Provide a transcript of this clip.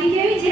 明天一起